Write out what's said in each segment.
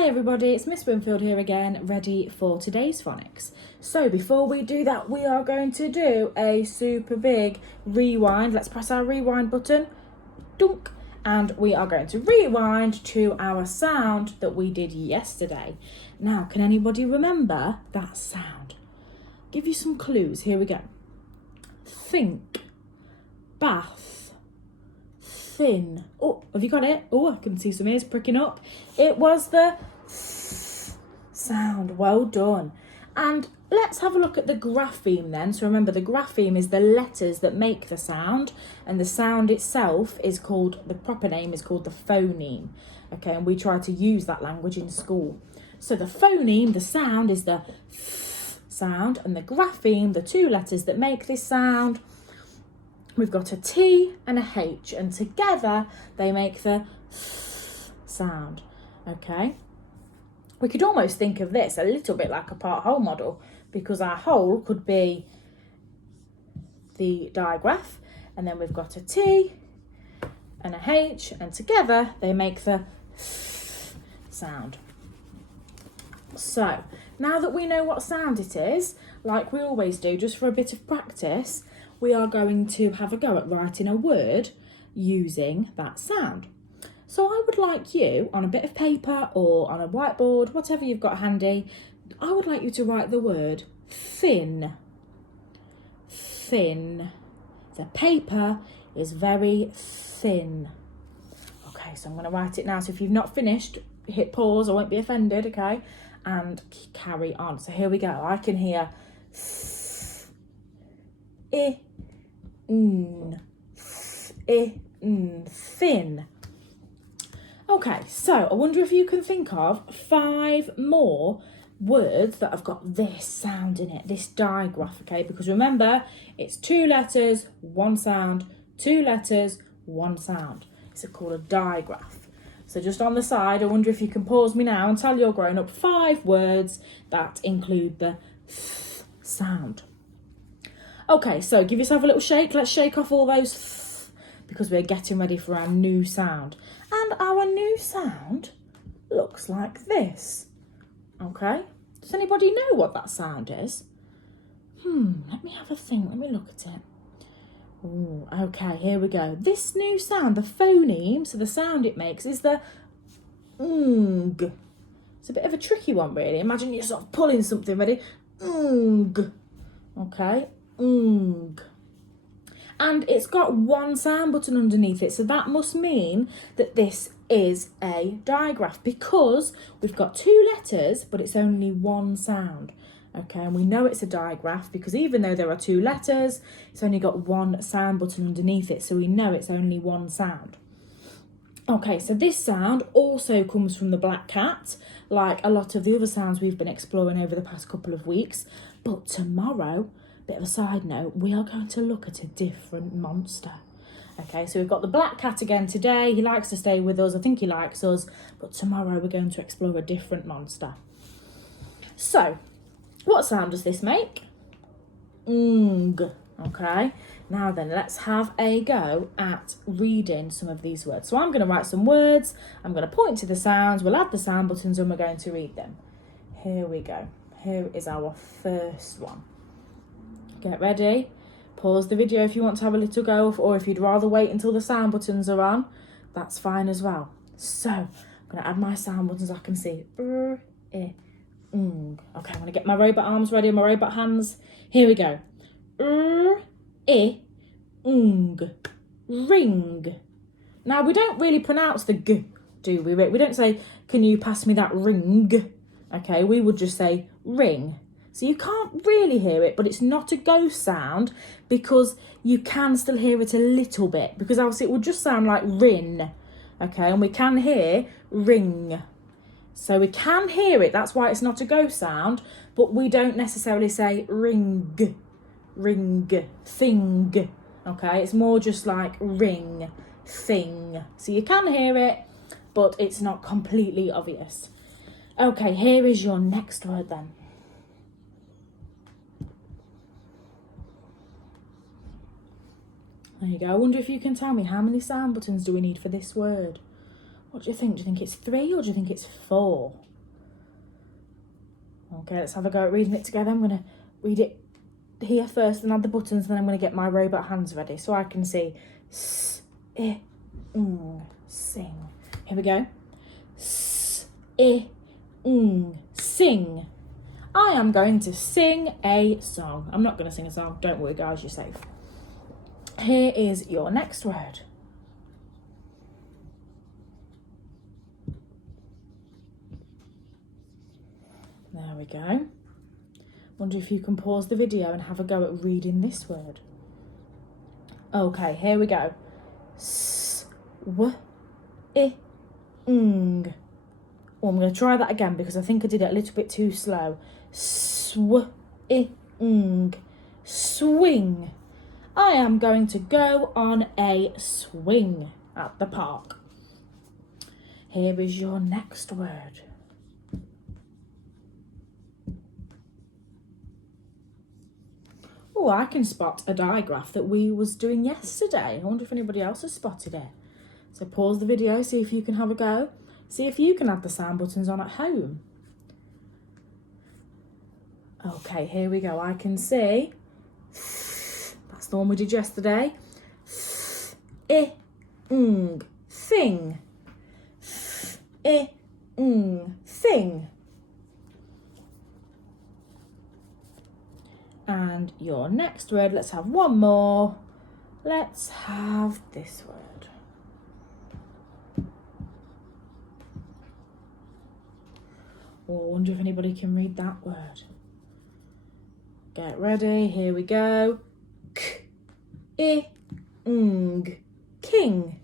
Hi everybody, it's Miss Winfield here again, ready for today's phonics. So before we do that, we are going to do a super big rewind. Let's press our rewind button, dunk, and we are going to rewind to our sound that we did yesterday. Now, can anybody remember that sound? Give you some clues, here we go. Think, bath, thin. Oh, have you got it? Oh, I can see some ears pricking up. It was the sound. Well done. And let's have a look at the grapheme then. So remember, the grapheme is the letters that make the sound, and the sound itself is called, the proper name is called the phoneme. Okay, and we try to use that language in school. So the phoneme, the sound, is the sound, and the grapheme, the two letters that make this sound. We've got a T and a H, and together they make the sound. Okay, we could almost think of this a little bit like a part-whole model, because our whole could be the digraph, and then we've got a T and a H, and together they make the sound. So now that we know what sound it is, like we always do, just for a bit of practice, we are going to have a go at writing a word using that sound. So I would like you, on a bit of paper or on a whiteboard, whatever you've got handy, I would like you to write the word thin. Thin. The paper is very thin. Okay, so I'm going to write it now. So if you've not finished, hit pause, I won't be offended, okay? And carry on. So here we go. I can hear thin. Okay, so I wonder if you can think of 5 more words that have got this sound in it, this digraph, okay? Because remember, it's 2 letters, 1 sound, 2 letters, 1 sound. It's called a digraph. So just on the side, I wonder if you can pause me now and tell your grown-up 5 words that include the sound. Okay, so give yourself a little shake. Let's shake off all those because we're getting ready for our new sound. And our new sound looks like this. Okay, does anybody know what that sound is? Let me have a think. Let me look at it. Ooh, okay, here we go. This new sound, the phoneme, so the sound it makes is the ng. It's a bit of a tricky one, really. Imagine you're sort of pulling something, ready? Ng. Okay, ng. And it's got 1 sound button underneath it, so that must mean that this is a digraph, because we've got 2 letters, but it's only 1 sound. Okay, and we know it's a digraph because even though there are 2 letters, it's only got 1 sound button underneath it, so we know it's only 1 sound. Okay, so this sound also comes from the black cat, like a lot of the other sounds we've been exploring over the past couple of weeks. But tomorrow, bit of a side note, we are going to look at a different monster. Okay, so we've got the black cat again today. He likes to stay with us. I think he likes us. But tomorrow we're going to explore a different monster. So, what sound does this make? Ng. Okay, now then, let's have a go at reading some of these words. So I'm going to write some words. I'm going to point to the sounds. We'll add the sound buttons and we're going to read them. Here we go. Here is our first one. Get ready. Pause the video if you want to have a little go, or if you'd rather wait until the sound buttons are on, that's fine as well. So I'm going to add my sound buttons. I can see Okay, I'm going to get my robot arms ready, my robot hands. Here we go. Ring. Now, we don't really pronounce the g, do we? We don't say, can you pass me that ring? Okay, we would just say ring. So you can't really hear it, but it's not a ghost sound because you can still hear it a little bit, because else it would just sound like rin. Okay, and we can hear ring. So we can hear it, that's why it's not a ghost sound, but we don't necessarily say ring, thing. Okay, it's more just like ring, thing. So you can hear it, but it's not completely obvious. Okay, here is your next word then. There you go. I wonder if you can tell me, how many sound buttons do we need for this word? What do you think? Do you think it's 3 or do you think it's 4? Okay, let's have a go at reading it together. I'm going to read it here first and add the buttons, then I'm going to get my robot hands ready so I can see sing. Here we go. Sing. I am going to sing a song. I'm not going to sing a song. Don't worry, guys, you're safe. Here is your next word. There we go. Wonder if you can pause the video and have a go at reading this word. Okay, here we go. Swing. Oh, I'm going to try that again because I think I did it a little bit too slow. Swing. Swing. I am going to go on a swing at the park. Here is your next word. Oh, I can spot a digraph that we was doing yesterday. I wonder if anybody else has spotted it. So pause the video, see if you can have a go. See if you can add the sound buttons on at home. Okay, here we go. I can see. That's the one we did yesterday. Thing. Thing. And your next word, let's have one more. Let's have this word. Oh, I wonder if anybody can read that word. Get ready, here we go. King. King.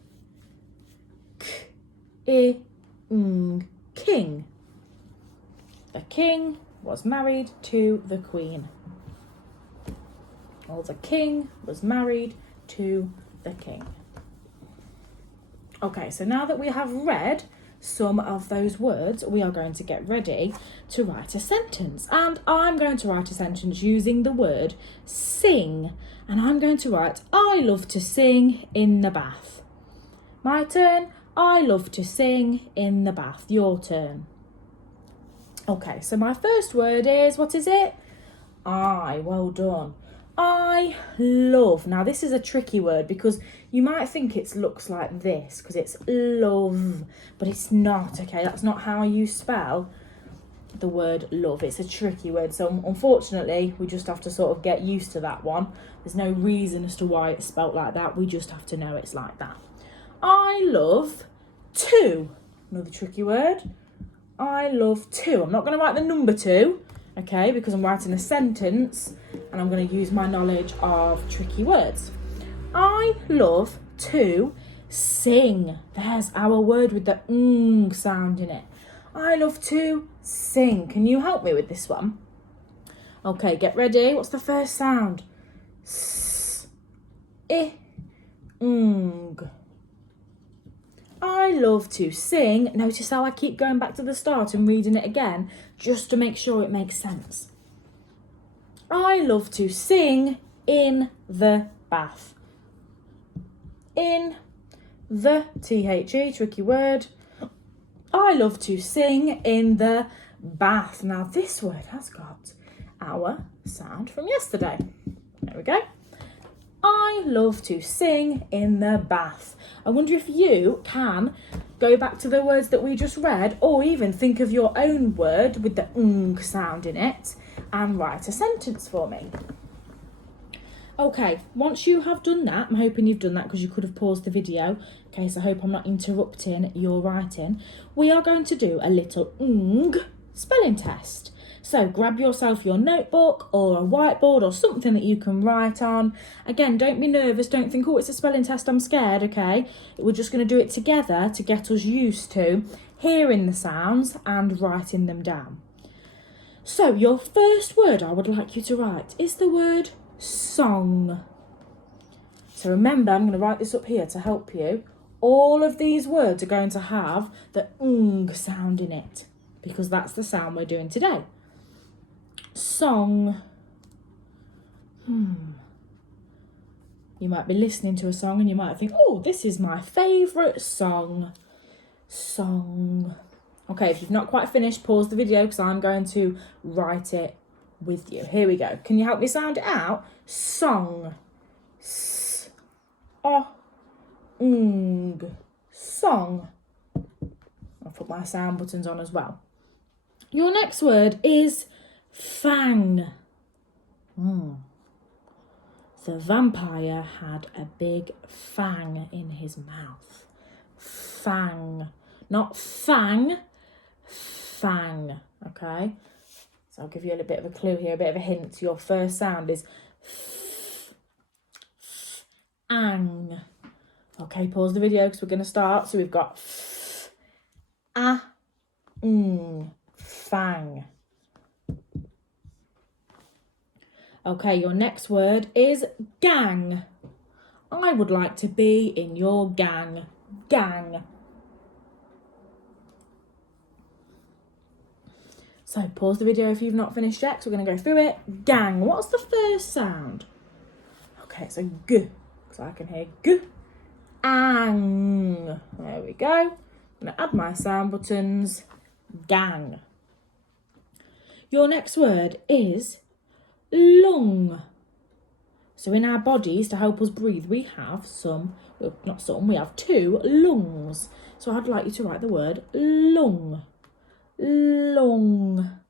The king was married to the queen. Or the king was married to the king. Okay, so now that we have read some of those words, we are going to get ready to write a sentence. And I'm going to write a sentence using the word sing. And I'm going to write, I love to sing in the bath. My turn. I love to sing in the bath. Your turn. Okay, so my first word is, what is it? I. Well done. I love. Now this is a tricky word because you might think it looks like this because it's love, but it's not, okay? That's not how you spell the word love. It's a tricky word, so unfortunately we just have to sort of get used to that one. There's no reason as to why it's spelt like that. We just have to know it's like that. I love to. Another tricky word. I love to. I'm not going to write the number 2, okay, because I'm writing a sentence and I'm going to use my knowledge of tricky words. I love to sing. There's our word with the sound in it. I love to sing. Can you help me with this one? Okay, get ready. What's the first sound? I love to sing. Notice how I keep going back to the start and reading it again just to make sure it makes sense. I love to sing in the bath. In the THE, tricky word. I love to sing in the bath. Now this word has got our sound from yesterday. There we go. I love to sing in the bath. I wonder if you can go back to the words that we just read or even think of your own word with the sound in it and write a sentence for me. Okay, once you have done that, I'm hoping you've done that because you could have paused the video. Okay, so I hope I'm not interrupting your writing. We are going to do a little spelling test. So grab yourself your notebook or a whiteboard or something that you can write on. Again, don't be nervous. Don't think, oh, it's a spelling test, I'm scared, okay? We're just going to do it together to get us used to hearing the sounds and writing them down. So your first word I would like you to write is the word song. So remember, I'm going to write this up here to help you. All of these words are going to have the sound in it because that's the sound we're doing today. Song. You might be listening to a song and you might think, oh, this is my favourite song. Song. Okay, if you've not quite finished, pause the video because I'm going to write it with you. Here we go. Can you help me sound it out? Song. S. O. Ng. Song. I'll put my sound buttons on as well. Your next word is fang. The vampire had a big fang in his mouth. Fang. Not fang. Fang. Okay? So I'll give you a little bit of a clue here, a bit of a hint. Your first sound is ang. Okay, pause the video because we're going to start. So we've got fang. Okay, your next word is gang. I would like to be in your gang. Gang. So pause the video if you've not finished yet, so we're going to go through it. Gang. What's the first sound? Okay, so g. So I can hear g. Ang. There we go. I'm going to add my sound buttons. Gang. Your next word is lung. So in our bodies, to help us breathe, we have we have 2 lungs. So I'd like you to write the word lung. Lung.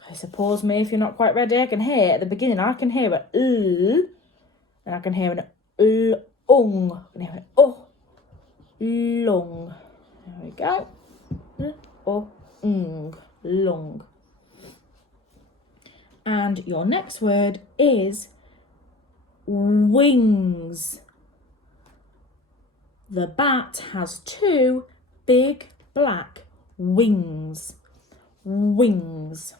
Okay, so pause me if you're not quite ready. I can hear at the beginning, I can hear a l, and I can hear an ung. I can hear an lung. There we go. Lung. And your next word is wings. The bat has 2 big black wings. Wings.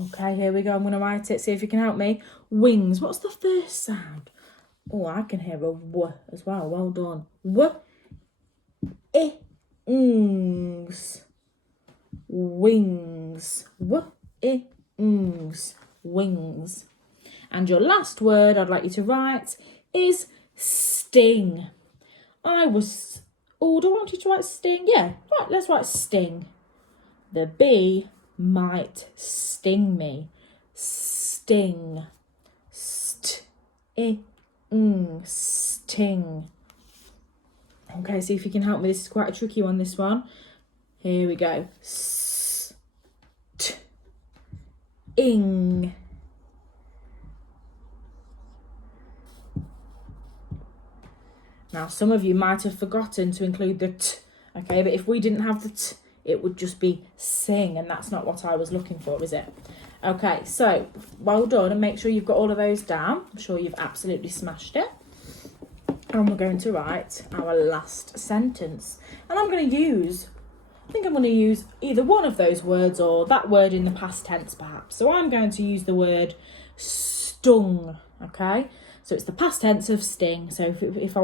Okay, here we go. I'm going to write it. See if you can help me. Wings. What's the first sound? Oh, I can hear a w as well. Well done. Wings. Wings. Wings. Wings. And your last word I'd like you to write is sting. Oh, do I want you to write sting? Yeah, right, let's write sting. The bee might sting me. Sting. Sting. Okay, see if you can help me. This is quite a tricky one, this one. Here we go. Ing. Now, some of you might have forgotten to include the t, okay? But if we didn't have the t, it would just be sing, and that's not what I was looking for, is it? Okay, so well done, and make sure you've got all of those down. I'm sure you've absolutely smashed it. And we're going to write our last sentence. And I think I'm going to use either one of those words or that word in the past tense, perhaps. So I'm going to use the word stung, okay? So it's the past tense of sting. So if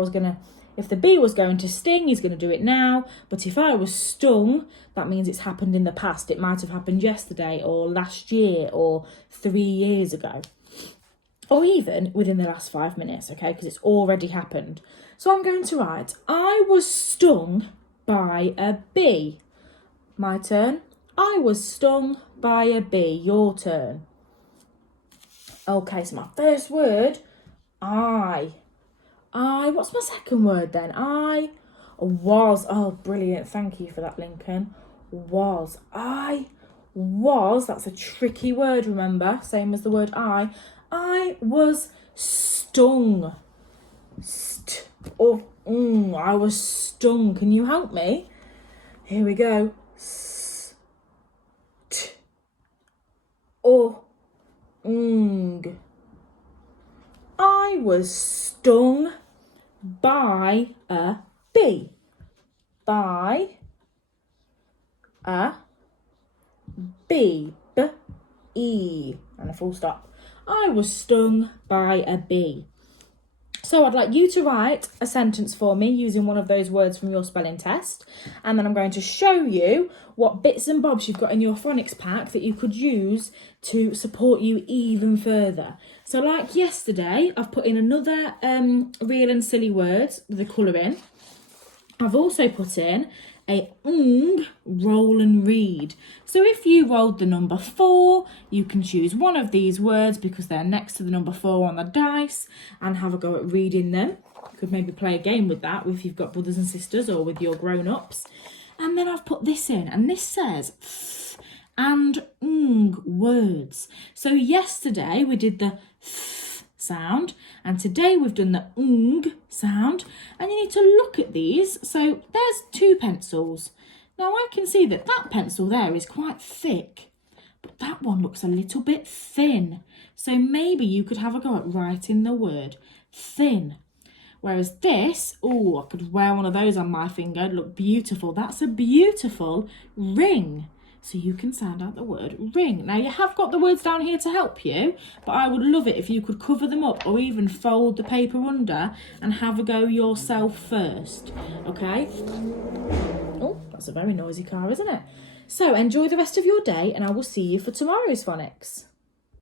the bee was going to sting, he's going to do it now. But if I was stung, that means it's happened in the past. It might have happened yesterday or last year or 3 years ago. Or even within the last 5 minutes, okay? Because it's already happened. So I'm going to write, I was stung by a bee. My turn. I was stung by a bee. Your turn. Okay, so my first word, I. What's my second word then? I was. Oh, brilliant. Thank you for that, Lincoln. Was. I was. That's a tricky word, remember? Same as the word I. I was stung. I was stung. Can you help me? Here we go. I was stung by a bee. By a bee. B-E. And a full stop. I was stung by a bee. So I'd like you to write a sentence for me using one of those words from your spelling test. And then I'm going to show you what bits and bobs you've got in your phonics pack that you could use to support you even further. So like yesterday, I've put in another real and silly words with a colour in. I've also put in a roll and read. So if you rolled the number 4, you can choose one of these words because they're next to the number 4 on the dice and have a go at reading them. You could maybe play a game with that if you've got brothers and sisters or with your grown-ups. And then I've put this in, and this says th and words. So yesterday we did the th sound, and today we've done the sound, and you need to look at these. So there's 2 pencils. Now I can see that pencil there is quite thick, but that one looks a little bit thin. So maybe you could have a go at writing the word thin. Whereas this, I could wear one of those on my finger, it'd look beautiful. That's a beautiful ring. So you can sound out the word ring. Now you have got the words down here to help you, but I would love it if you could cover them up or even fold the paper under and have a go yourself first, okay? Oh, that's a very noisy car, isn't it? So enjoy the rest of your day and I will see you for tomorrow's phonics.